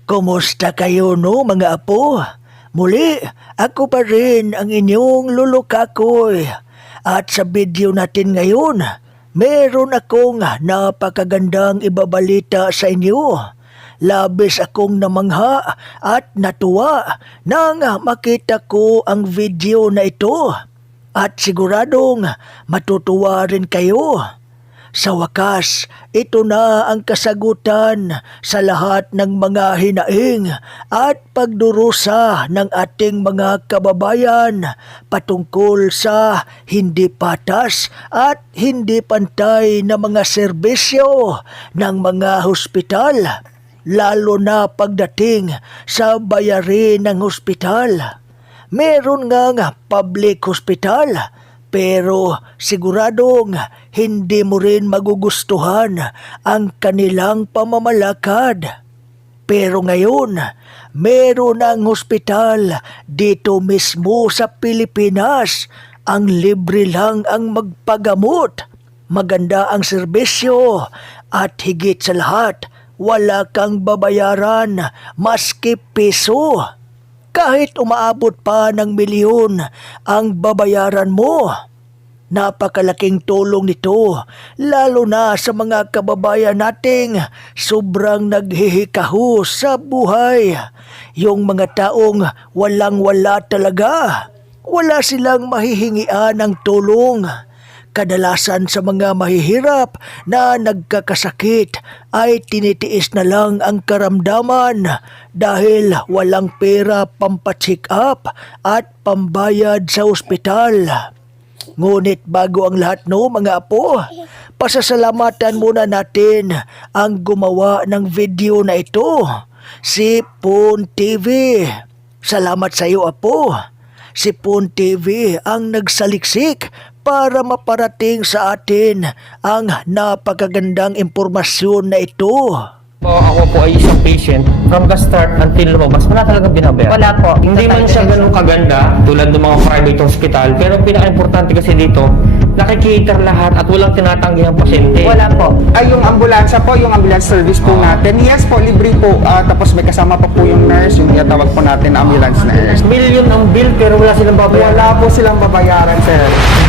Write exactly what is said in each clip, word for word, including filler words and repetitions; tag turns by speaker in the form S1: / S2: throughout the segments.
S1: Kumusta kayo no mga apo? Muli, ako pa rin ang inyong lulukakoy. At sa video natin ngayon, meron akong napakagandang ibabalita sa inyo. Labis akong namangha at natuwa nang makita ko ang video na ito. At siguradong matutuwa rin kayo. Sa wakas, ito na ang kasagutan sa lahat ng mga hinaing at pagdurusa ng ating mga kababayan patungkol sa hindi patas at hindi pantay na mga serbisyo ng mga hospital, lalo na pagdating sa bayarin ng hospital. Meron nga public hospital, pero siguradong hindi mo rin magugustuhan ang kanilang pamamalakad. Pero ngayon, meron ang hospital dito mismo sa Pilipinas. Ang libre lang ang magpagamot. Maganda ang serbisyo at higit sa lahat, wala kang babayaran maski piso. Kahit umaabot pa ng milyon ang babayaran mo. Napakalaking tulong nito, lalo na sa mga kababayan nating sobrang naghihikaho sa buhay. Yung mga taong walang-wala talaga. Wala silang mahihingian ng tulong. Kadalasan sa mga mahihirap na nagkakasakit ay tinitiis na lang ang karamdaman dahil walang pera pampacheck up at pambayad sa ospital. Ngunit bago ang lahat no mga apo, pasasalamatan muna natin ang gumawa ng video na ito, si Pon T V. Salamat sa iyo apo. Si Pon T V ang nagsaliksik para maparating sa atin ang napakagandang impormasyon na ito.
S2: Po, ako po ay isang patient. From the start until lumabas, wala talagang binabayaran.
S3: Wala po.
S2: Hindi man siya ganun kaganda tulad ng mga private hospital, pero pinaka-importante kasi dito, nakikita lahat at walang tinatanggi ang pasyente.
S3: Wala po.
S4: Ay, yung ambulansya po, yung ambulance service po natin. Yes po, libre po. Ah, tapos may kasama pa po yung nurse, yung tinatawag po natin na ambulance nurse.
S2: Million ang bill pero wala silang babayaran.
S4: Wala po silang babayaran, sir.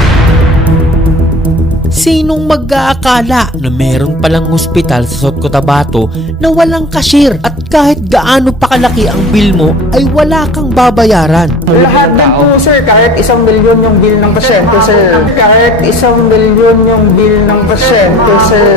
S5: Sinong mag-aakala na meron palang hospital sa South Cotabato na walang cashier at kahit gaano pa kalaki ang bill mo ay wala kang babayaran?
S4: Lahat din po, sir. Kahit isang milyon yung bill ng pasyente, sir. Kahit isang milyon yung bill ng pasyente, sir.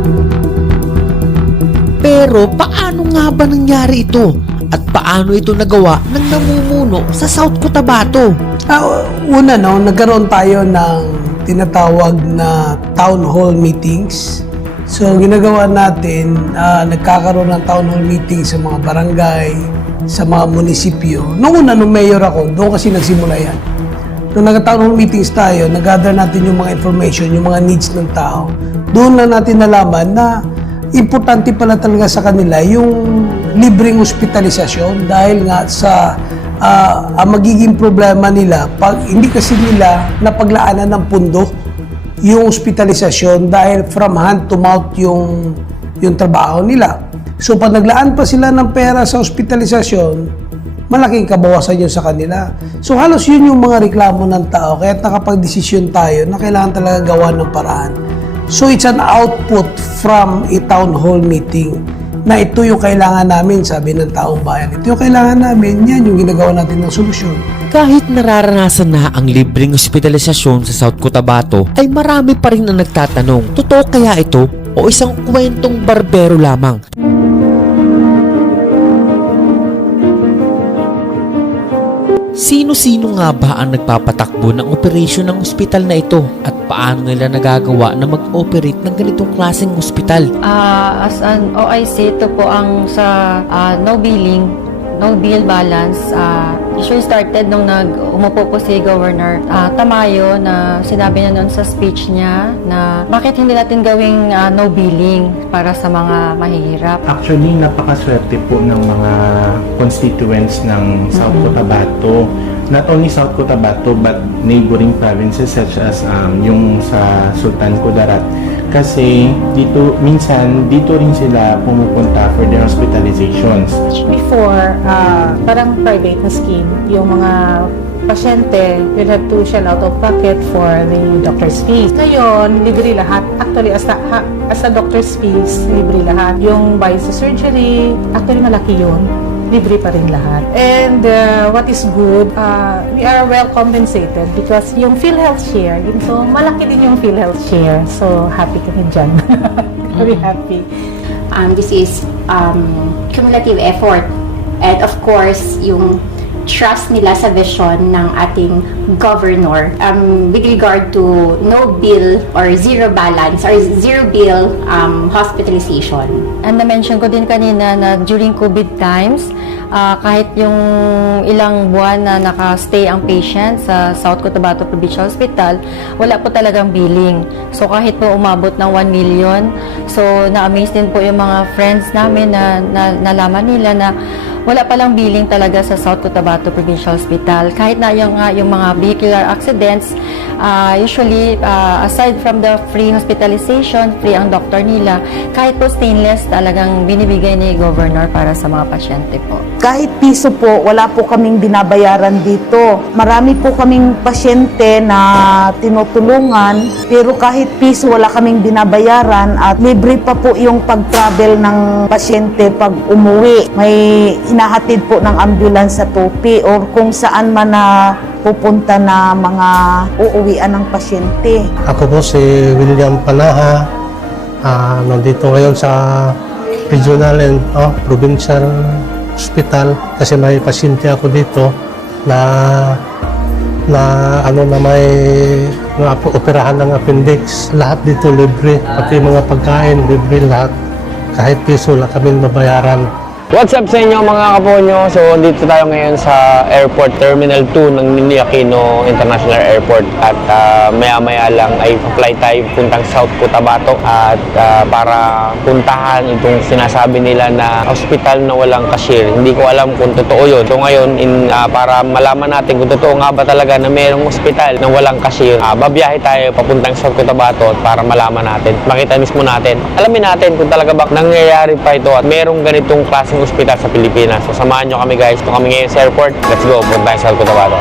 S5: Pero paano nga ba nangyari ito? At paano ito nagawa ng namumuno sa South Cotabato?
S6: Uh, una no, nagkaroon tayo ng tinatawag na town hall meetings. So ginagawa natin, uh, nagkakaroon ng town hall meetings sa mga barangay, sa mga munisipyo. Noong una, nung mayor ako, doon kasi nagsimula yan. Nung nag-town hall meetings tayo, nag-gather natin yung mga information, yung mga needs ng tao. Doon na natin nalaman na importante pala talaga sa kanila yung libreng hospitalisasyon dahil nga sa Uh, ang magiging problema nila, pag hindi kasi nila napaglaanan ng pundo yung hospitalisasyon dahil from hand to mouth yung, yung trabaho nila. So pag naglaan pa sila ng pera sa hospitalisasyon, malaking kabawasan yun sa kanila. So halos yun yung mga reklamo ng tao, kaya nakapag-desisyon tayo na kailangan talaga gawa ng paraan. So it's an output from a town hall meeting na ito yung kailangan namin, sabi ng taong bayan. Ito yung kailangan namin, yan yung ginagawa natin ng solusyon.
S5: Kahit nararanasan na ang libreng hospitalisasyon sa South Cotabato, ay marami pa rin ang nagtatanong, totoo kaya ito o isang kwentong barbero lamang? Sino-sino nga ba ang nagpapatakbo ng operasyon ng ospital na ito at paano nila nagagawa na mag-operate ng ganitong klaseng ospital?
S3: Ah, as an O I C, ito po ang sa ah, no billing, no bill balance. Uh, usually started nung nag umupo po si Governor ah, Tamayo na sinabi niya noon sa speech niya na bakit hindi natin gawing ah, no billing para sa mga mahihirap.
S7: Actually, napakaswerte po ng mga constituents ng South Cotabato. Not only South Cotabato but neighboring provinces such as um, yung sa Sultan Kudarat. kasi dito, minsan, dito rin sila pumupunta for their hospitalizations.
S8: Before, ah, parang private na scheme, yung mga pasyente will have to shell out of pocket for the doctor's fees. Ngayon, libre lahat. Actually, as a, ha, as a doctor's fees, libre lahat. Yung bayad sa surgery, actually malaki yun. Libre pa rin lahat. And uh, what is good, uh, we are well compensated because yung PhilHealth share, yun, so malaki din yung PhilHealth share. So, happy kami dyan. Very happy.
S9: Um, this is um, cumulative effort. And of course, yung trust nila sa vision ng ating governor um, with regard to no bill or zero balance or zero bill um, hospitalization.
S3: And na-mention ko din kanina na during COVID times, ah, kahit yung ilang buwan na naka-stay ang patient sa South Cotabato Provincial Hospital, wala po talagang billing. So kahit po umabot ng one million, so na-amaze din po yung mga friends namin na, na nalaman nila na wala palang billing talaga sa South Cotabato Provincial Hospital. Kahit na yung, uh, yung mga vehicular accidents, uh, usually, uh, aside from the free hospitalization, free ang doktor nila, kahit po stainless talagang binibigay ni Governor para sa mga pasyente po.
S10: Kahit piso po, wala po kaming binabayaran dito. Marami po kaming pasyente na tinutulungan, pero kahit piso wala kaming binabayaran at libre pa po yung pag-travel ng pasyente pag umuwi. May hinahatid po ng ambulance sa Tupi or kung saan man na pupunta na mga uuwian ng pasyente.
S11: Ako po si William Panaha, ah, nandito ngayon sa Regional and oh, Provincial Hospital kasi may pasyente ako dito na na ano na may na operahan ng appendix. Lahat dito libre, pati mga pagkain libre lahat. Kahit piso lang kami mabayaran.
S2: What's up sa inyo mga kaponyo? So, dito tayo ngayon sa Airport Terminal two ng Ninoy Aquino International Airport at uh, maya-maya lang ay fly tayo puntang South Cotabato at uh, para puntahan itong sinasabi nila na hospital na walang cashier. Hindi ko alam kung totoo yun. So, ngayon, in, uh, para malaman natin kung totoo nga ba talaga na mayroong hospital na walang cashier, uh, babiyahe tayo papuntang South Cotabato at para malaman natin, makita mismo natin, alamin natin kung talaga ba nangyayari pa ito at mayroong ganitong klaseng hospital sa Pilipinas. So, samahan nyo kami guys. Kung kami ngayon sa airport, let's go. Punta tayo sa Cotabato.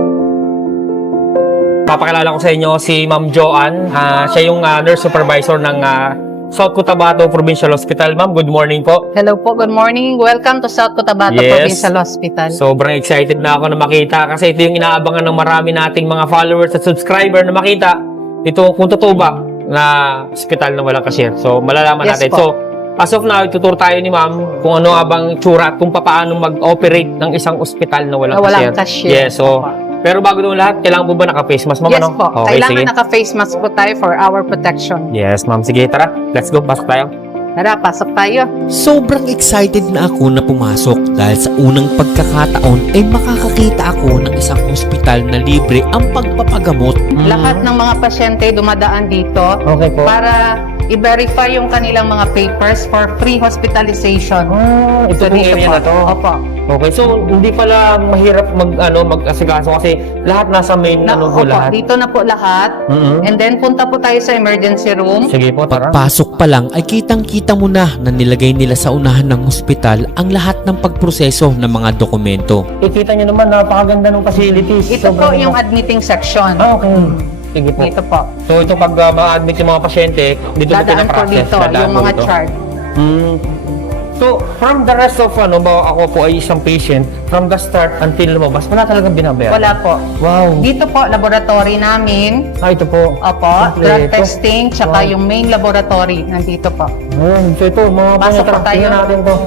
S2: Papakilala ko sa inyo si Ma'am Joanne. Uh, siya yung uh, nurse supervisor ng uh, South Cotabato Provincial Hospital. Ma'am, good morning po.
S8: Hello po, good morning. Welcome to South Cotabato
S2: Yes.
S8: Provincial Hospital.
S2: Sobrang excited na ako na makita kasi ito yung inaabangan ng marami nating mga followers at subscriber na makita ito kung totoo ba na hospital na walang cashier. So, malalaman
S8: Yes
S2: natin.
S8: po.
S2: So, as of now, ituturo tayo ni ma'am kung ano abang tsura at kung paano mag-operate ng isang ospital na walang,
S8: Na walang
S2: cashier.
S8: cashier.
S2: Yes, so, pero bago doon lahat, kailangan po ba naka-face mask, ma'am?
S8: Yes
S2: ano?
S8: po.
S2: Okay,
S8: Kailangan
S2: sige.
S8: naka-face mask po tayo for our protection.
S2: Yes, ma'am. Sige, tara. Let's go. Pasok tayo.
S8: Tara, pasok tayo.
S5: Sobrang excited na ako na pumasok dahil sa unang pagkakataon ay makakakita ako ng isang ospital na libre ang pagpapagamot.
S8: Lahat ng mga pasyente dumadaan dito
S2: Okay po.
S8: para i-verify yung kanilang mga papers for free hospitalization.
S2: Ah, ito yung
S8: Dito
S2: area
S8: po.
S2: na to.
S8: Opo.
S2: Okay, so hindi pala mahirap mag ano mag-asikaso kasi lahat nasa main
S8: Na,
S2: ano po
S8: opo,
S2: lahat.
S8: dito na po lahat.
S2: Mhm.
S8: And then punta po tayo sa emergency room.
S2: Sige po, tara.
S5: Pagpasok pa lang ay kitang-kita mo na na nilagay nila sa unahan ng ospital ang lahat ng pagproseso ng mga dokumento.
S2: Ikita niyo naman napakaganda ng facilities.
S8: Ito po
S2: Sobrang-
S8: yung admitting section.
S2: Ah, okay. Sige po.
S8: Dito po.
S2: So ito pag uh, ma-admit yung mga pasyente, dito po
S8: Dadaan po
S2: pinaprocess.
S8: dito
S2: Dadaan
S8: yung
S2: po
S8: mga
S2: dito.
S8: chart.
S2: Hmm. So, from the rest of ano, ba ako po ay isang patient, from the start until lumabas, wala talagang binabayaran.
S8: Wala po.
S2: Wow.
S8: Dito po, laboratory namin.
S2: Ah, ito po.
S8: Opo,
S2: Kompleto.
S8: drug testing, tsaka
S2: Wow.
S8: yung main laboratory. Nandito po.
S2: Ayun, so ito, mga
S8: Pasok
S2: panyatra,
S8: po tayo.
S2: tingnan natin to.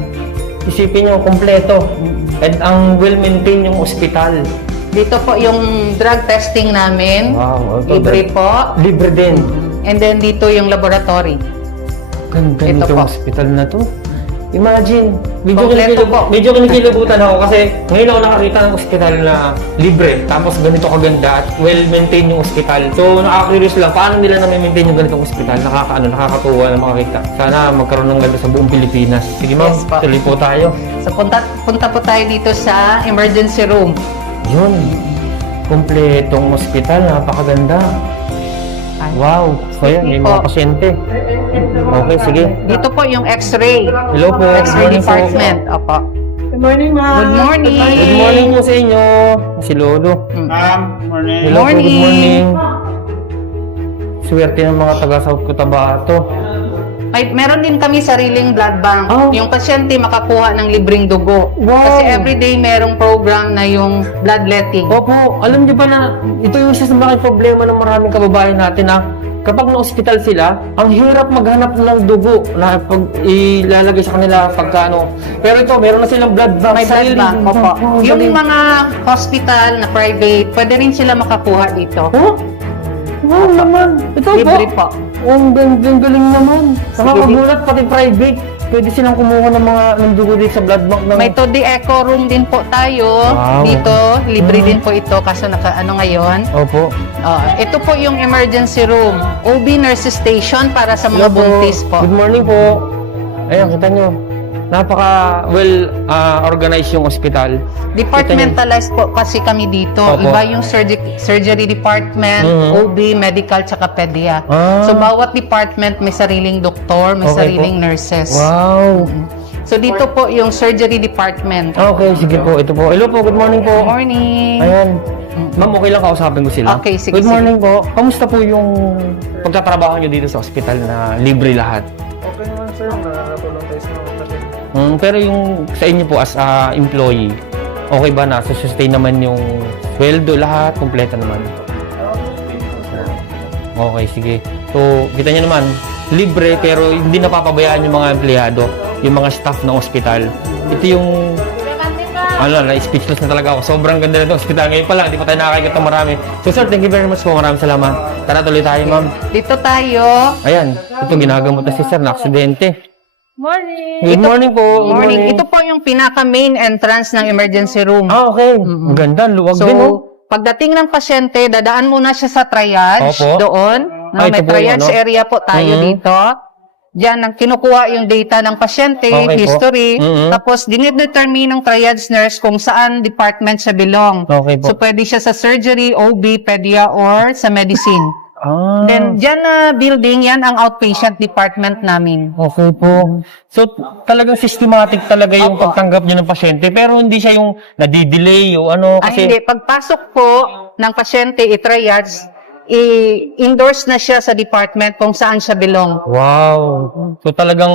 S2: Isipin nyo, kompleto. And ang well-maintained yung ospital.
S8: Dito po yung drug testing namin.
S2: Wow, ito,
S8: Libre
S2: drug-
S8: po.
S2: Libre din.
S8: And then dito yung laboratory.
S2: Ganda
S8: Ito
S2: nitong
S8: po.
S2: hospital na to. Imagine, medyo,
S8: Kompleto
S2: kinikilab-
S8: po.
S2: medyo kinikilabutan ako kasi ngayon ako nakakita ng ospital na libre, tapos ganito kaganda at well-maintained yung ospital. So, nakaka-curious lang, paano nila na-maintain yung ganitong ospital? Nakaka-ano, nakakatuwa na makakita. Sana magkaroon ng ganito sa buong Pilipinas. Sige ma'am,
S8: Yes po.
S2: tuloy po tayo.
S8: So punta, punta po tayo dito sa emergency room.
S2: Yun, kompletong ospital, napakaganda.
S8: Ay.
S2: Wow. So yan, may mga
S8: Po.
S2: pasyente. Okay, sige.
S8: Dito po yung x-ray.
S2: Hello po.
S8: X-ray
S2: Good morning po.
S8: department. Opo.
S4: Good morning, ma'am.
S8: Good morning.
S2: Good morning po sa inyo. Si Lolo.
S4: Ma'am, good morning.
S2: Hello po, good
S8: Morning.
S2: morning. Swerte ng mga taga South Cotabato.
S8: May, meron din kami sariling blood bank.
S2: Oh.
S8: Yung pasyente makakuha ng libreng dugo.
S2: Wow.
S8: Kasi everyday merong program na yung bloodletting.
S2: Opo, alam niyo ba na ito yung isa sa mga problema ng maraming kababayan natin na kapag na-hospital sila, ang hirap maghanap ng dugo na pag ilalagay sa kanila pagka ano. Pero ito, meron na silang blood bank.
S8: May blood
S2: sarili.
S8: bank, opo.
S2: Oh,
S8: Yung
S2: galing.
S8: mga hospital na private, pwede rin sila makakuha dito.
S2: Oh? Wow naman. Ito
S8: Libre
S2: po.
S8: po.
S2: Oh, ang galing, galing naman. Nakakagulat pati private. Pwede silang kumuha ng mga ng dugo dito sa blood bank ng...
S8: May two D echo room din po tayo
S2: Wow.
S8: dito. Libre
S2: Mm.
S8: din po ito kaso naka ano ngayon.
S2: Opo.
S8: Ah, ito po yung emergency room. O B nurse station para sa mga
S2: Hello po.
S8: buntis po.
S2: Good morning po. Ayan, kita nyo. Napaka well uh, organized yung ospital.
S8: Departmentalized po kasi kami dito.
S2: Opo.
S8: Iba yung surgery, surgery department,
S2: Mhm.
S8: O B, medical, tsaka pedia.
S2: Ah.
S8: So, bawat department may sariling doktor, may
S2: Okay
S8: sariling
S2: po.
S8: nurses.
S2: Wow.
S8: So, dito po yung surgery department.
S2: Okay, sige po. Ito po. Hello po, good morning po.
S8: Morning!
S2: Ayan. Ma'am, okay lang kausapin ko sila?
S8: Okay, sige,
S2: Good morning po. Kamusta po yung pagtatrabaho nyo dito sa ospital na libre lahat?
S7: Okay naman sir, nakatulong tayo sa mga kapatid.
S2: Hmm, pero yung sa inyo po as a employee, okay ba na? Sustain naman yung sweldo lahat? Kompleto naman? Okay, sige. So, kita nyo naman, libre pero hindi napapabayaan yung mga empleyado, yung mga staff ng ospital. Ito yung ano, na-speechless na talaga ako. Sobrang ganda na itong ospital. Ngayon pa lang, hindi pa tayo nakakikita marami. So sir, thank you very much po. Maraming salamat. Tara, tuloy tayo, ma'am.
S8: Dito tayo.
S2: Ayan, ito ginagamot na si sir na aksidente.
S8: Morning!
S2: Good morning po. Good
S8: Morning.
S2: morning.
S8: Ito po yung pinaka-main entrance ng emergency room.
S2: Ah, okay. Ang ganda, luwag
S8: So,
S2: din, oh.
S8: pagdating ng pasyente, dadaan muna siya sa triage
S2: Opo.
S8: doon. No,
S2: Ah, ito
S8: may
S2: po yung
S8: triage
S2: ano?
S8: area po tayo
S2: Mhm.
S8: dito. Diyan, ang kinukuha yung data ng pasyente,
S2: Okay po.
S8: history,
S2: Mhm.
S8: tapos dinedetermine ng triage nurse kung saan department siya belong.
S2: Okay po.
S8: So, pwede siya sa surgery, O B, pedia, or sa medicine.
S2: Ah,
S8: Then, dyan na building, yan ang outpatient department namin.
S2: okay po. So, talagang systematic talaga yung
S8: Opo.
S2: pagtanggap niyo ng pasyente, pero hindi siya yung nadidelay o ano,
S8: Ay,
S2: kasi...
S8: hindi. Pagpasok po ng pasyente, i-triage, i-endorse na siya sa department kung saan siya belong.
S2: Wow. So, talagang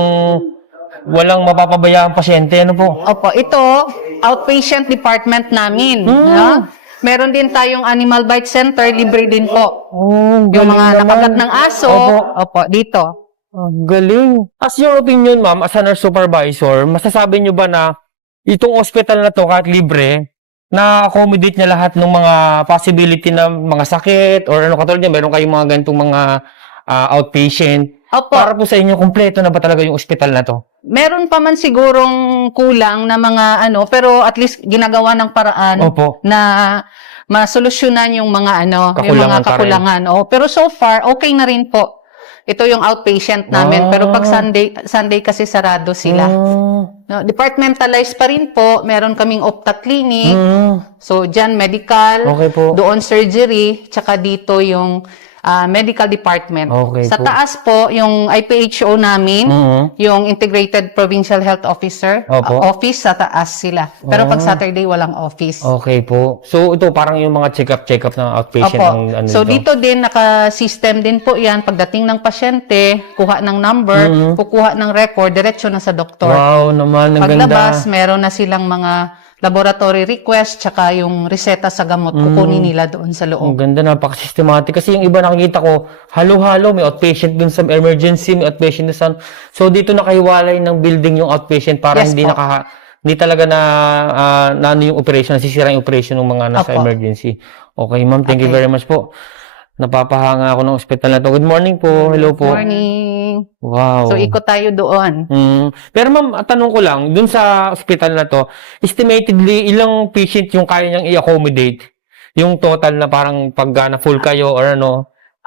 S2: walang mapapabayaan pasyente, ano po?
S8: Opo, ito, outpatient department namin.
S2: Hmm.
S8: No? Meron din tayong animal bite center, libre din po.
S2: Oh,
S8: Yung mga nakagat ng aso,
S2: Opo.
S8: opo, dito.
S2: Ang galing. As your opinion, ma'am, as a nurse supervisor, masasabi niyo ba na itong hospital na to, kahit libre, na-accommodate niya lahat ng mga possibility na mga sakit or ano katulad niya, meron kayong mga ganitong mga ah, outpatient.
S8: Opo,
S2: Para po sa inyo, kumpleto na ba talaga yung hospital na to?
S8: meron pa man sigurong kulang na mga ano, pero at least ginagawa ng paraan
S2: Opo.
S8: na masolusyonan yung mga ano, yung
S2: Kakulangan
S8: mga
S2: pa rin.
S8: kakulangan. Oh, pero so far okay na rin po. Ito yung outpatient namin,
S2: Ah.
S8: pero pag Sunday Sunday kasi sarado sila.
S2: Ah.
S8: No, departmentalized pa rin po. Meron kaming opta clinic.
S2: Mm.
S8: So diyan medical,
S2: Okay po.
S8: doon surgery, tsaka dito yung ah, medical department.
S2: Okay
S8: Sa
S2: po.
S8: taas po yung I P H O namin,
S2: Mhm.
S8: yung Integrated Provincial Health Officer,
S2: Opo.
S8: ah, office sa taas sila. Pero pag
S2: Ah.
S8: Saturday walang office.
S2: Okay po. So, ito parang yung mga check-up, check-up ng outpatient.
S8: Opo.
S2: Ng, ano
S8: So
S2: dito.
S8: dito din naka-system din po 'yan pagdating ng pasyente, kuha ng number,
S2: Mhm.
S8: kukuha ng record, diretso na sa doktor.
S2: Wow naman, ang ganda.
S8: Paglabas, meron na silang mga laboratory request tsaka yung reseta sa gamot kukunin nila doon sa
S2: Ang
S8: loob.
S2: ganda, napaka-systematic. Kasi yung iba nakikita ko, halo-halo, may outpatient dun sa emergency, may outpatient dun sa... So, dito nakahiwalay ng building yung outpatient para
S8: Yes
S2: hindi
S8: po.
S2: naka... Hindi talaga na, ah, na ano yung operation, nasisira yung operation ng mga nasa
S8: Opo.
S2: emergency. Okay, ma'am. Thank you
S8: Okay.
S2: very much po. Napapahanga ako ng hospital na to. Good morning po. Hello po.
S8: Morning.
S2: Wow.
S8: So ikot tayo doon.
S2: Mm. Pero ma'am, tanong ko lang, dun sa hospital na to, estimatedly, ilang patient yung kaya niyang i-accommodate? Yung total na parang pag na full kayo or ano?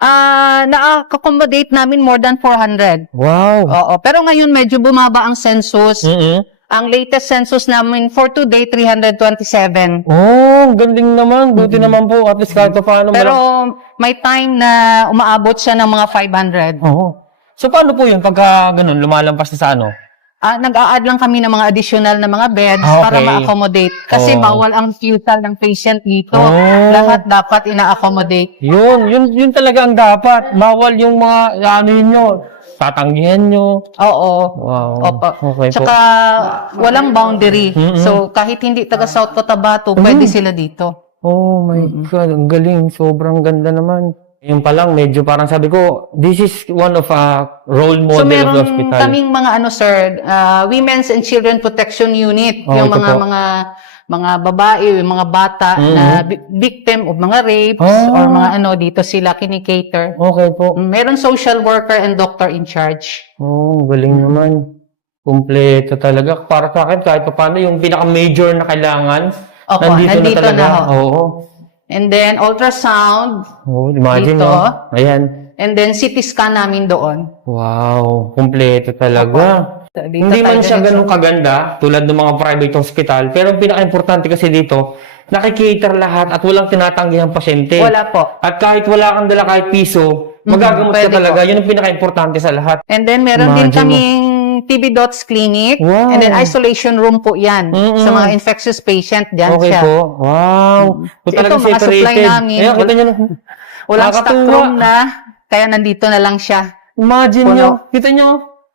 S8: Ah, na-accommodate namin more than four hundred.
S2: Wow.
S8: Oo, pero ngayon medyo bumaba ang census.
S2: Mm-mm.
S12: Ang latest census namin for today, three hundred twenty-seven.
S2: Oh, galing naman. Buti naman po. At least kahit pa paano.
S12: Pero may time na umaabot siya ng mga five hundred.
S2: Oo. So, paano po yun pagka ganun, lumalampas na sa ano?
S12: Ah, nag-a-add lang kami ng mga additional na mga beds
S2: Ah,
S12: para
S2: okay.
S12: ma-accommodate. Kasi
S2: Oh.
S12: bawal ang refusal ng patient dito.
S2: Oh.
S12: Lahat dapat ina-accommodate.
S2: Yun, yun, yun talaga ang dapat. Bawal yung mga, ano yun nyo, tatanggihan nyo.
S12: Oo.
S2: Wow.
S12: Opo.
S2: Okay po.
S12: Tsaka walang boundary.
S2: Mm-mm.
S12: So kahit hindi taga South Cotabato, pwede sila dito.
S2: Oh my God, ang galing. Sobrang ganda naman. Yung pa lang, medyo parang sabi ko, this is one of a role
S12: So
S2: model of the
S12: meron
S2: hospital.
S12: kaming mga ano sir, uh, Women's and Children Protection Unit,
S2: Oh,
S12: yung
S2: ito
S12: mga
S2: po.
S12: mga mga babae, yung mga bata
S2: Mhm.
S12: na bi- victim of mga rapes
S2: Oh.
S12: or mga ano dito sila kinikater.
S2: Okay po.
S12: Meron social worker and doctor in charge.
S2: Oh, galing naman. Kumpleto talaga. Para sa akin, kahit pa paano, yung pinaka-major na kailangan,
S12: Opo,
S2: nandito,
S12: nandito
S2: na talaga.
S12: na ho.
S2: Oo.
S12: And then ultrasound,
S2: Oh, imagine
S12: Dito.
S2: mo. Ayan.
S12: and then C T scan namin doon.
S2: Wow, kumpleto talaga.
S12: Dito
S2: Hindi man
S12: tayo
S2: siya
S12: din sa-
S2: ganun kaganda tulad ng mga private hospital, pero ang pinaka-importante kasi dito, nakikater lahat at walang tinatanggi ang pasyente.
S12: Wala po.
S2: At kahit wala kang dala kahit piso, magagamot ka
S12: pwede
S2: talaga.
S12: po.
S2: Yun ang pinaka-importante sa lahat.
S12: And then meron din
S2: Imagine mo.
S12: kaming T B Dots clinic,
S2: Wow.
S12: and then isolation room po yan
S2: Mm-mm.
S12: sa mga infectious patient, dyan
S2: Okay
S12: siya.
S2: po. Wow. So,
S12: Ito,
S2: talagang
S12: mga supply
S2: separated.
S12: namin.
S2: Ayan, kita nyo.
S12: Walang stock
S2: Nakakatuwa.
S12: room na, kaya nandito na lang siya.
S2: Imagine
S12: Puno.
S2: nyo. Kita nyo.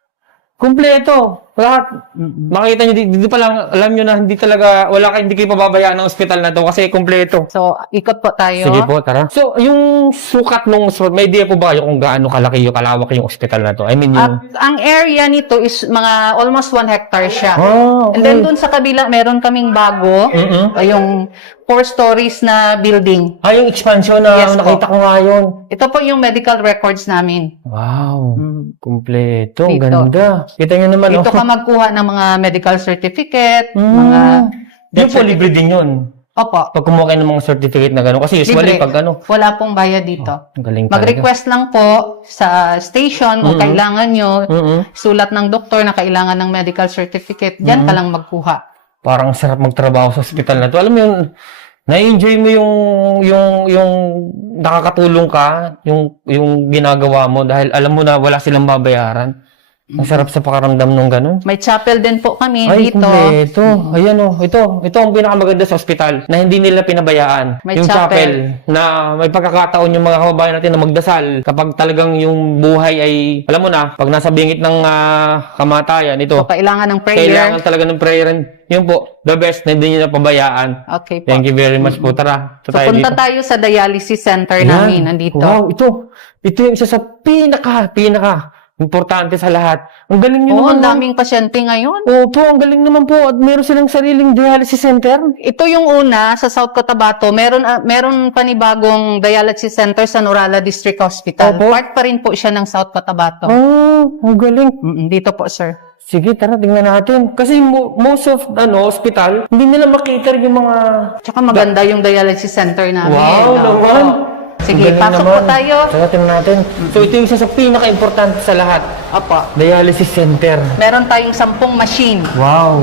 S2: Kumpleto. Lahat. Makita nyo, dito pa lang, alam nyo na hindi talaga, wala kayo, hindi kayo pababayaan ng ospital na to kasi kumpleto.
S12: So, ikot po tayo.
S2: Sige po, tara. So, yung sukat nung, so, may idea po ba kayo kung gaano kalaki yung kalawak yung ospital na to? I mean, yung...
S12: At ang area nito is mga almost one hectare siya.
S2: Oh,
S12: And then dun sa kabila, meron kaming bago,
S2: Mm-mm.
S12: uh, yung four stories na building.
S2: Ah, yung expansion na
S12: Yes po.
S2: nakita ko nga yun.
S12: Ito po yung medical records namin.
S2: Wow. Kumpleto. Ang
S12: Dito.
S2: ganda. Kita nyo naman,
S12: Dito
S2: oh.
S12: ka magkuha ng mga medical certificate,
S2: Mm.
S12: mga...
S2: Yung po, libre din yun.
S12: Opo.
S2: Pag kumuha kayo ng mga certificate na gano'n. Kasi usually,
S12: Libre.
S2: pag ano,
S12: Wala pong bayad dito.
S2: ang galing talaga.
S12: Mag-request lang po sa station kung
S2: Mm-mm.
S12: kailangan nyo,
S2: Mm-mm.
S12: sulat ng doktor na kailangan ng medical certificate, diyan ka lang magkuha.
S2: Parang sarap magtrabaho sa ospital na to. Alam mo yun, na-enjoy mo yung, yung, yung nakakatulong ka, yung, yung ginagawa mo dahil alam mo na wala silang babayaran. Ang sarap sa pakaramdam nung ganun.
S12: May chapel din po kami
S2: Ay,
S12: dito.
S2: kumpleto. Ayan o, ito. Ito ang pinakamaganda sa ospital na hindi nila pinabayaan.
S12: May
S2: yung
S12: chapel.
S2: chapel. Na may pagkakataon yung mga kababayan natin na magdasal kapag talagang yung buhay ay, alam mo na, pag nasa bingit ng ah, kamatayan, ito.
S12: So, kailangan ng prayer.
S2: Kailangan talaga ng prayer. And yun po, the best na hindi nyo napabayaan.
S12: Okay po.
S2: Thank you very much po. Tara, ito
S12: So,
S2: tayo
S12: punta
S2: dito.
S12: tayo sa dialysis center
S2: Ayan.
S12: namin. Nandito.
S2: Wow, ito. Ito yung isa sa pinaka, pinaka importante sa lahat. Ang galing nyo
S12: Oo,
S2: naman.
S12: ang daming pasyente ngayon.
S2: Opo, ang galing naman po. At meron silang sariling dialysis center.
S12: Ito yung una sa South Cotabato. Meron ah, meron panibagong dialysis center sa Norala District Hospital.
S2: Opo.
S12: Part pa rin po siya ng South Cotabato.
S2: Oh, ang galing.
S12: Mm, Dito po, sir.
S2: Sige, tara, tingnan natin. Kasi mo, most of, ano, hospital, hindi nila makita yung mga...
S12: Tsaka maganda yung dialysis center namin.
S2: Wow,
S12: Oo.
S2: naman.
S12: Sige,
S2: Ang galing
S12: pasok
S2: naman.
S12: po tayo.
S2: Tara, tingnan natin. So, ito yung isa sa pinaka-importante sa lahat.
S12: Opo.
S2: Dialysis center.
S12: Meron tayong sampung machine.
S2: Wow.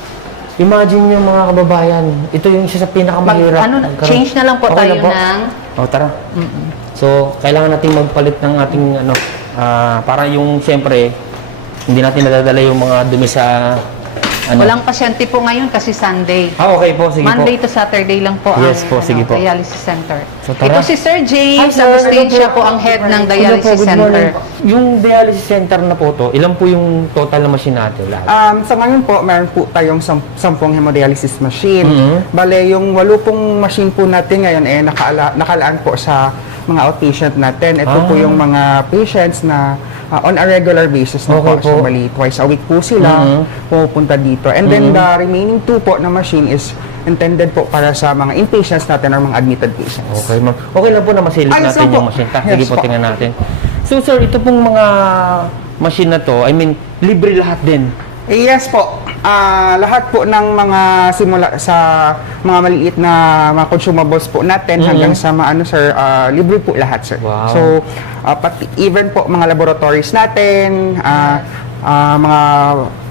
S2: Imagine yung mga kababayan. Ito yung isa sa
S12: Mag,
S2: pinakamahirap.
S12: ano, na-
S2: Magkaroon-
S12: change na lang po
S2: Okay
S12: tayo
S2: lang po.
S12: ng...
S2: O, tara. So, kailangan nating magpalit ng ating, ano, ah, para yung, siyempre, hindi natin nadadala yung mga dumi sa, ano.
S12: Walang pasyente po ngayon kasi Sunday.
S2: Ah, okay po. Sige
S12: Monday
S2: po.
S12: to Saturday lang po
S2: Yes
S12: ang
S2: po, sige
S12: ano,
S2: po.
S12: dialysis center.
S2: So, tara.
S12: Ito si Sir James
S2: Hi, sir.
S12: Agustin,
S2: Hello
S12: siya
S2: po.
S12: po ang head ng
S2: Hello po,
S12: dialysis
S2: good
S12: center.
S2: morning. Yung dialysis center na po to, ilan po yung total na machine natin lahat?
S4: Um, sa ngayon po, meron po tayong sam- sampung hemodialysis machine.
S2: Mhm.
S4: Bale, yung walo pong machine po natin ngayon, eh, nakaala- nakalaan po sa mga outpatient natin. Ito po
S2: Ah.
S4: yung mga patients na uh, on a regular basis na
S2: Okay
S4: po. So,
S2: po.
S4: bali, twice a week po sila
S2: Mhm.
S4: pumupunta dito. And then, the remaining two po na machine is intended po para sa mga inpatients natin or mga admitted patients.
S2: Okay, ma'am. Okay lang po na masilip
S4: Ayos
S2: natin
S4: lang po.
S2: yung machine. Ta, sige
S4: Yes
S2: po,
S4: po.
S2: tingnan natin. So, sir, ito pong mga machine na to, I mean, libre lahat din.
S4: Eh, yes po. Ah, lahat po ng mga simula sa mga maliit na mga consumables po natin
S2: Mhm.
S4: hanggang sa mga ano sir, ah, libre po lahat sir.
S2: Wow.
S4: So, ah, pati even po mga laboratories natin, ah, ah, mga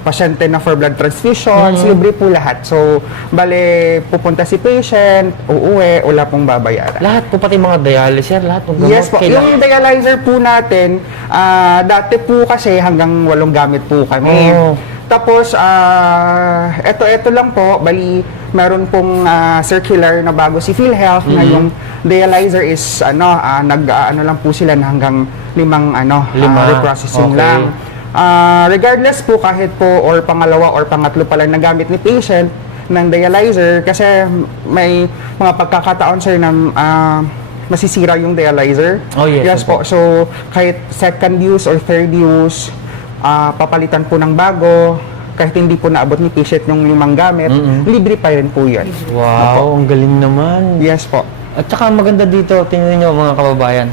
S4: pasyente na for blood transfusions,
S2: Mhm.
S4: libre po lahat. So, bale, pupunta si patient, uuwi, wala pong babayaran.
S2: Lahat po, pati mga dialyzer, lahat ng gamot.
S4: Yes po.
S2: kailangan-
S4: Yung dialyzer po natin, ah, dati po kasi hanggang walong gamit po kami.
S2: Oh.
S4: Tapos, ah, eto-eto lang po, bali, meron pong ah, circular na bago si PhilHealth na
S2: Mhm.
S4: yung dialyzer is, ano, ah, nag, ah, ano lang po sila na hanggang limang, ano, ah,
S2: Lima.
S4: reprocessing
S2: Okay.
S4: lang. Ah, regardless po, kahit po, or pangalawa or pangatlo pa lang nagamit ni patient ng dialyzer, kasi may mga pagkakataon, sir, na ah, masisira yung dialyzer.
S2: Oh, yes,
S4: Yes po.
S2: opo.
S4: So, kahit second use or third use, ah, papalitan po ng bago, kahit hindi po naabot ni patient yung limang gamit,
S2: Mm-mm.
S4: libre pa rin po yun.
S2: Wow, ang galing naman.
S4: Yes po.
S2: At saka maganda dito, tingnan niyo mga kababayan.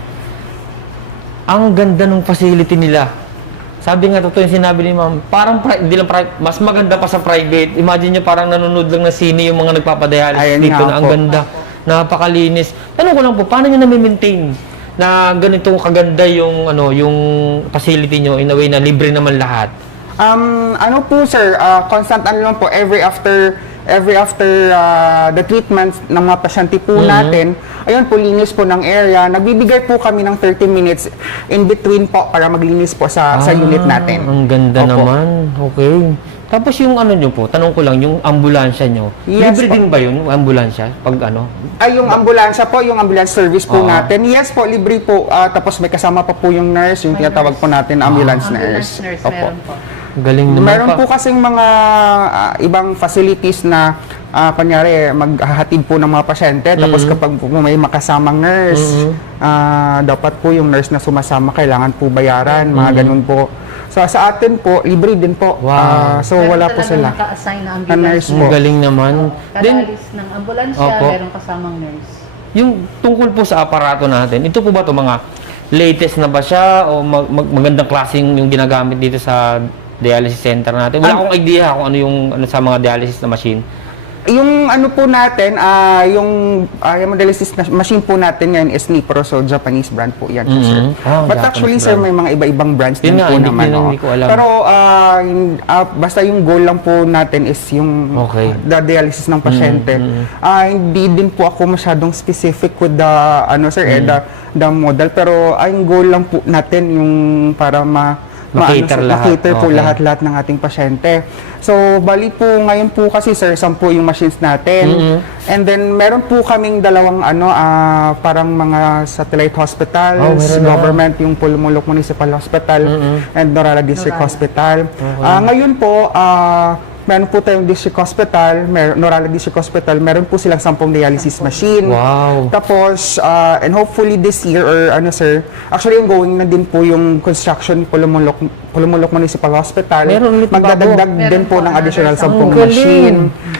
S2: Ang ganda ng facility nila. Sabi nga totoo yung sinabi ni ma'am, parang pri- hindi lang pri- mas maganda pa sa private. Imagine niyo parang nanonood lang na sine yung mga nagpapadialysis
S4: Ayun
S2: dito
S4: nga
S2: na ang
S4: po.
S2: ganda, napakalinis. Tanong ko lang po, paano niyo na-maintain na ganito kaganda yung ano, yung facility niyo in a way na libre naman lahat?
S4: Um, ano po, sir, ah, constant ano lang po, every after every after ah, the treatments ng mga pasyente po
S2: Mhm.
S4: natin, ayun po, linis po ng area. Nagbibigay po kami ng thirty minutes in between po para maglinis po sa sa unit natin.
S2: Ang ganda
S4: Opo.
S2: naman. Okay. Tapos yung ano nyo po, tanong ko lang, yung ambulansya nyo,
S4: Yes
S2: libre
S4: po.
S2: din ba yun, yung ambulansya? Pag ano?
S4: Ay, yung ambulansya po, yung ambulance service po
S2: Oo.
S4: natin. Yes po, libre po. Ah, tapos may kasama pa po yung nurse, yung tinatawag po natin na ambulance nurse.
S8: Ambulance nurse,
S4: Opo.
S8: meron po.
S2: Galing naman
S4: Meron
S2: pa.
S4: po kasing mga ah, ibang facilities na ah, kanyari maghahatid po ng mga pasyente, tapos
S2: Mhm.
S4: kapag po may makasamang nurse,
S2: Mhm.
S4: ah, dapat po yung nurse na sumasama kailangan po bayaran, mga
S2: Mhm.
S4: ganun po. So sa atin po, libre din po.
S2: Wow.
S4: Ah, so
S8: Meron
S4: wala po
S8: talagang
S4: sila.
S8: naka-assign na
S4: Na
S8: ambulance.
S4: nurse
S2: Ang
S4: po.
S2: galing naman. Then,
S8: Kada alis ng ambulansya,
S2: Opo.
S8: meron kasamang nurse.
S2: yung tungkol po sa aparato natin, ito po ba ito mga latest na ba siya o mag- mag- magandang klaseng yung ginagamit dito sa dialysis center natin? Wala
S4: Ang-
S2: akong idea kung ano yung ano sa mga dialysis na machine.
S4: Yung ano po natin, ah yung uh, yung dialysis na machine po natin ngayon is Nipro, so Japanese brand po yan, po, sir.
S2: Mhm. Ah,
S4: But
S2: Japanese
S4: actually, sir,
S2: brand.
S4: may mga iba-ibang brands
S2: Yun
S4: din
S2: nga,
S4: po
S2: hindi-
S4: naman.
S2: yun ang
S4: oh.
S2: hindi ko alam.
S4: Pero ah, hin- ah, basta yung goal lang po natin is yung
S2: Okay.
S4: the dialysis ng pasyente.
S2: Mhm.
S4: Ah, hindi din po ako masyadong specific with the ano sir, eh,
S2: Mhm.
S4: the, the model, pero ah, yung goal lang po natin yung para ma
S2: Ma-cater
S4: maano,
S2: lahat.
S4: ma-cater po
S2: Okay.
S4: lahat-lahat ng ating pasyente. So, bali po ngayon po kasi sir, sampu yung machines natin.
S2: Mhm.
S4: And then meron po kaming dalawang ano ah, parang mga satellite
S2: Oh,
S4: hospitals,
S2: meron na.
S4: government, yung Pulumulok Municipal Hospital
S2: Mhm.
S4: and Norala District
S8: Norala.
S4: Hospital. Ah, ngayon po, ah, meron po tayong District Hospital, mer- Norala District Hospital, meron po silang sampung dialysis machine.
S2: Wow.
S4: Tapos, ah, and hopefully this year, or ano sir, actually yung going na din po yung construction ni Pulumulok, Pulumulok Municipal Hospital.
S2: Meron ulit
S4: Magdadagdag
S8: bago.
S4: din
S8: Meron
S4: po
S8: po
S4: ng additional
S8: another
S4: sampung
S2: sampung.
S4: machine.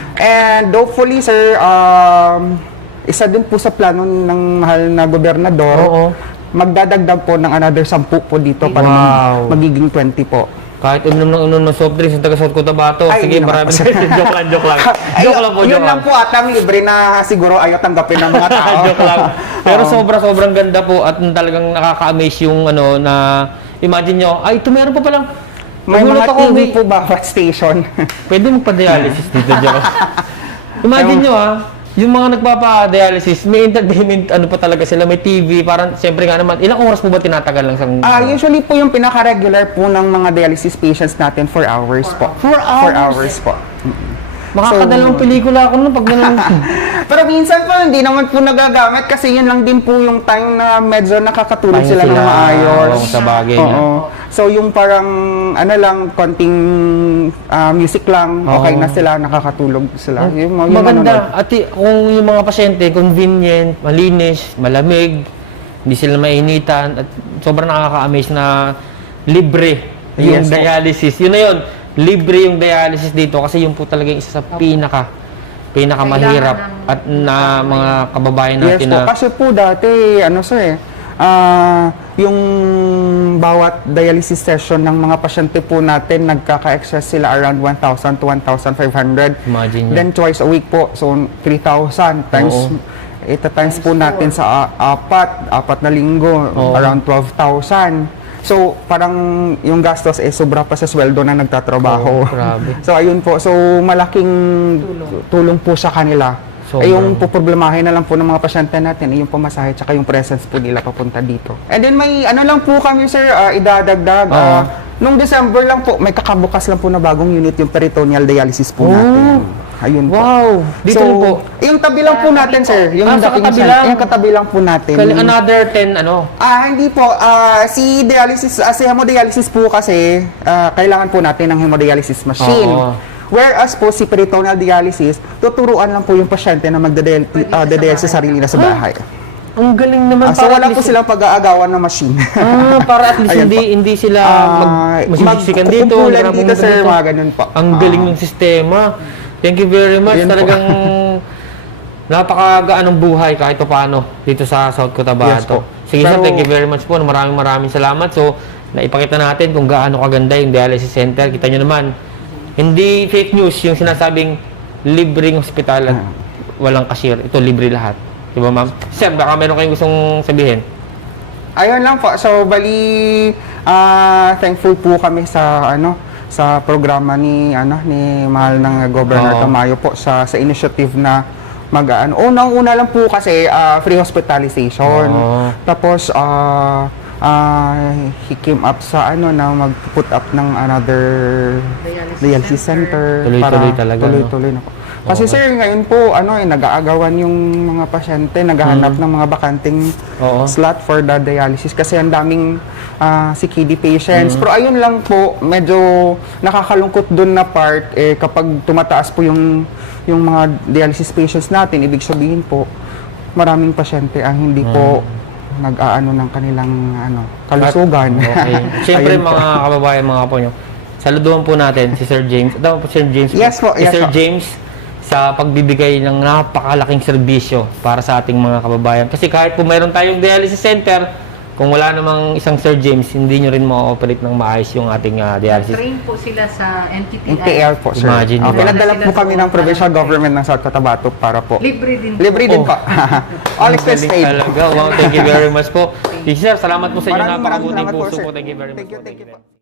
S4: And hopefully sir, um, isa din po sa plano ng mahal na gobernador,
S2: Oo.
S4: magdadagdag po ng another sampu po dito para
S2: Wow.
S4: mag- magiging twenty po.
S2: Kahit uminom ng unom ng soft drinks ng taga South Cotabato.
S4: Ay,
S2: Sige,
S4: hindi naman
S2: maraming
S4: po, sir.
S2: joke lang, joke lang.
S4: Ay,
S2: Joke lang po,
S4: yun
S2: joke
S4: lang
S2: lang.
S4: po atang libre na siguro ayaw tanggapin ng mga tao.
S2: Joke lang. Pero
S4: Oo.
S2: sobra-sobrang ganda po at talagang nakaka-amaze yung ano na imagine nyo, ay ito meron pa palang
S4: May
S2: nagulat
S4: mga
S2: ako,
S4: T V
S2: may-
S4: po bawat station.
S2: Pwede magpa-dialysis dito, joke. Imagine nyo ah, yung mga nagpapa-dialysis, may entertainment, ano pa talaga sila, may T V, parang siyempre nga naman, ilang oras po ba tinatagal lang sa...
S4: Ah, usually po yung pinaka-regular po ng mga dialysis patients natin four hours po.
S2: Four hours?
S4: Four hours po.
S2: Makakadalawang
S4: So-
S2: pelikula ako nun pag ganun.
S4: Pero minsan po, hindi naman po nagagamit kasi yun lang din po yung time na medyo nakakatulog
S2: Pahinga
S4: sila, ng
S2: sila.
S4: maayos.
S2: Oo, sa bagay
S4: Oo.
S2: nga.
S4: So yung parang, ano lang, konting ah, music lang, okay
S2: Oo.
S4: na sila, nakakatulog sila. Yung, yung manonood.
S2: Maganda. At i- kung yung mga pasyente, convenient, malinis, malamig, hindi sila mainitan, at sobrang nakaka-amaze na libre yung
S4: Yes po.
S2: dialysis. Yun na yun, libre yung dialysis dito kasi yun po talaga yung isa sa pinaka pinakamahirap at na mga kababayan
S4: Yes
S2: natin
S4: po,
S2: na
S4: kasi po dati, ano sir eh, ah, yung bawat dialysis session ng mga pasyente po natin, nagkaka-excess sila around one thousand to one thousand five hundred.
S2: Imagine nyo.
S4: Then twice a week po, so three thousand times,
S2: Oo.
S4: ita times po natin sa a- apat, apat na linggo,
S2: Oo.
S4: around twelve thousand. So, parang yung gastos eh sobra pa sa sweldo na nagtatrabaho.
S2: Oh, grabe.
S4: So, ayun po. So, malaking tulong, po sa kanila.
S2: Sobrang.
S4: Ay yung poproblemahin na lang po ng mga pasyente natin, ay yung pamasahe tsaka yung presence po nila papunta dito. And then may ano lang po kami, sir, uh, idadagdag.
S2: Oo.
S4: Uh, nung December lang po, may kakabukas lang po na bagong unit, yung peritoneal dialysis po natin. Ayun po.
S2: Wow! Dito
S4: So,
S2: rin po.
S4: Yung tabi lang po natin, sir. Yung
S2: Ah, sa
S4: dating
S2: katabi
S4: sa-
S2: lang?
S4: Yung katabi lang po natin.
S2: Kali- Another ten, ano?
S4: Ah, hindi po. Ah, si dialysis, ah, si hemodialysis po kasi, ah, kailangan po natin ng hemodialysis machine.
S2: Oo.
S4: Whereas po si peritoneal dialysis, tuturuan lang po yung pasyente na magdadialysis sa sarili na sa bahay.
S2: Ang galing naman.
S4: Ah, so
S2: para
S4: wala
S2: at
S4: po
S2: least-
S4: silang pag-aagawan ng machine.
S2: Ah, para at least
S4: Ayan
S2: hindi
S4: po.
S2: hindi sila
S4: Ah,
S2: mag, masisiksikan dito.
S4: magkukumpulan
S2: grabe
S4: dito,
S2: naman
S4: sir, mga ganun po.
S2: Ang
S4: Ah.
S2: galing ng sistema. Thank you very much.
S4: Ayun po.
S2: Talagang napakagaan ng buhay kahit pa paano dito sa South
S4: Yes po.
S2: Cotabato. Sige sir,
S4: Pero-
S2: thank you very much po. Maraming maraming salamat. So, naipakita natin kung gaano kaganda yung dialysis center. Kita nyo naman, hindi fake news yung sinasabing libreng hospital at walang cashier. Ito, libre lahat. Di ba, ma'am? Sir, baka meron kayong gustong sabihin?
S4: Ayun lang po. So, bali, ah, thankful po kami sa, ano, sa programa ni, ano, ni mahal ng Governor
S2: Oo.
S4: Tamayo po sa, sa initiative na mag, ano, unang-una lang po kasi, ah, free hospitalization.
S2: Oo.
S4: Tapos, ah, ah, he came up sa, ano, na mag-put up ng another dialysis center.
S2: Tuloy-tuloy
S4: para
S2: talaga,
S4: Tuloy-tuloy na po. Kasi
S2: Oo.
S4: sir, ngayon po, ano, eh, nag-aagawan yung mga pasyente, naghahanap
S2: Mm.
S4: ng mga bakanting
S2: Oo.
S4: slot for the dialysis kasi ang daming ah, C K D patients.
S2: Mm.
S4: Pero ayun lang po, medyo nakakalungkot dun na part eh, kapag tumataas po yung yung mga dialysis patients natin, ibig sabihin po, maraming pasyente ang hindi po nag-aano ng kanilang ano, kalusugan.
S2: Okay. Siyempre,
S4: Ayun po.
S2: mga kababayan, mga kapo nyo, saluduhan po natin si Sir James. Ito po, Sir James.
S4: Yes po,
S2: Si
S4: yes
S2: Sir
S4: po.
S2: James sa pagbibigay ng napakalaking serbisyo para sa ating mga kababayan. Kasi kahit po mayroon tayong dialysis center, kung wala namang isang Sir James, hindi nyo rin ma-operate ng maayos yung ating ah, dialysis.
S12: Train po sila sa N T T
S4: N T L po, sir.
S2: Imagine,
S4: Ah,
S2: diba?
S4: pinadala po kami ng provincial government ng South Cotabato para po.
S12: Libre din
S4: Libre din
S2: Oh.
S4: po. All expense
S2: Galing
S4: paid.
S2: talaga. Wow, thank you very much po. Sir, salamat po sa inyo.
S4: Maraming maraming
S2: Napakabuting
S4: salamat po,
S2: puso
S4: sir.
S2: po. Thank you very much
S4: Thank you,
S2: po.
S4: thank you po.